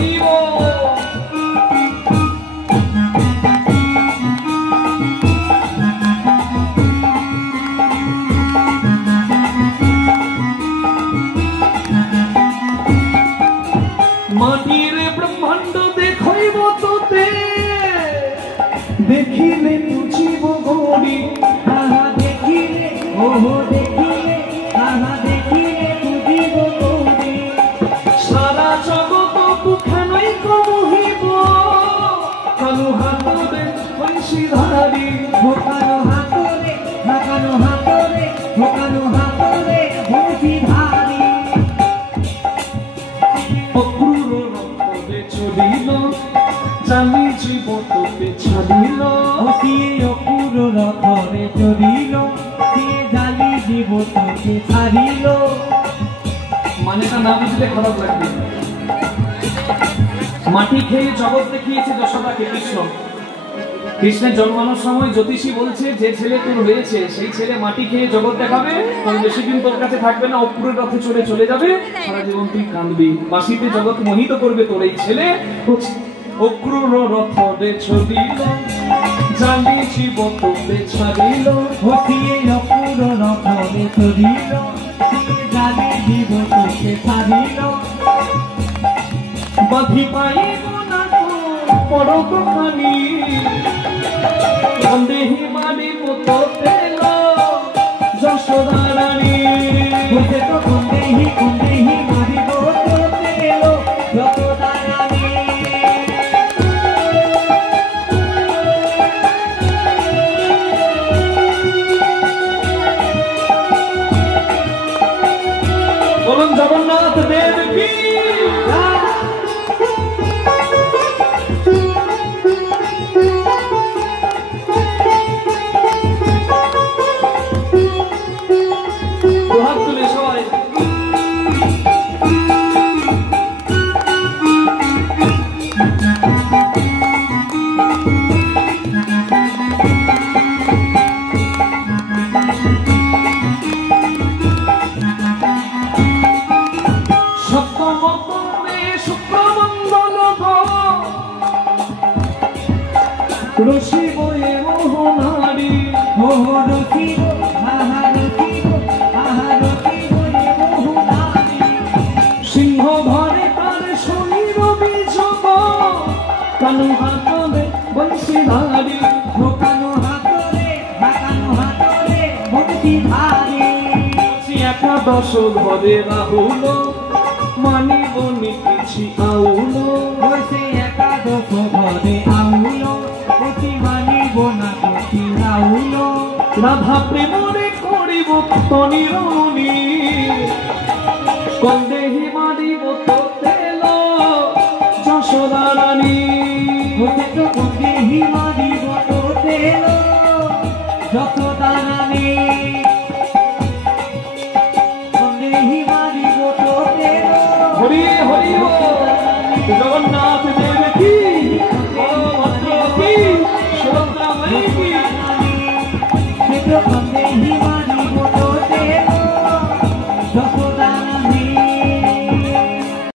হরিব মাটির ব্রহ্মাণ্ড দেখাইব তোতে দেখিলে বুঝিব গৌরী আহা দেখিলে ওহো দেখিলে আহা দেখিলে বুঝিব গৌরী সারা জগৎ বুখানই কমহিব কালো হাতরে বংশীধারী ঢোকানো হাতরে ঢাকানো হাতরে ঢোকানো হাতরে বংশীধারী অক্রূর রক্ততে চলিল জানি জীবততে ছাড়িল সিয়ে অকুর রথরে চড়িল সিয়ে জালি জীবতকে ছাড়িল। মানেটা না বুঝলে খারাপ লাগবে। মাটি খেয়ে জগৎ দেখিয়েছে যশোদাকে কৃষ্ণ। কৃষ্ণের জন্মানোর সময় জ্যোতিষী বলছে যে ছেলে তোর হয়েছে সেই ছেলে মাটি খেয়ে জগৎ দেখাবে, কারণ বেশি দিন তোর কাছে থাকবে না, অক্রূরের রথে চলে যাবে, সারা জীবন তুই কাঁদবি, মাসিতে জগৎ মোহিত করবে তোর এই ছেলে। অক্রূর রথে চলিল জানি জীবততে ছাড়িল সিয়ে অকুর রথরে চড়িল সিয়ে জালি জীবতকে ছাড়িল। বাঁধি পাইব না তো পরকানি সন্দেহি মারিব তো পেল যশোদা রানী বুঝে তো কুন্দেহি কুন্দেহি মারিব তো পেল যশোদা রানী। বলুন জগন্নাথ দেব কি হাত তুলে সবাই রসিব এ মোহনারী ওহো রসিব আহা রসিব আহা রসিব এ মোহনারী সিংহ ঘরে তার শরীর বিজগ কানু হাতলে বংশীধারী ঢোকানো হাতরে ঢাকানো হাতরে বংশীধারী। একাদশ ঘরে রাহুল মানিব নিকিছি আউল হইছে একাদশ ঘরে আউল অতি মানিব না অতি রাউল। রাধা প্রেমরে করিব তনিরণী কন্দেহি মারিব তো তেল যশোদা রানী হইছে তো কুন্দেহি মারিব তো তেল যশোদা রানী।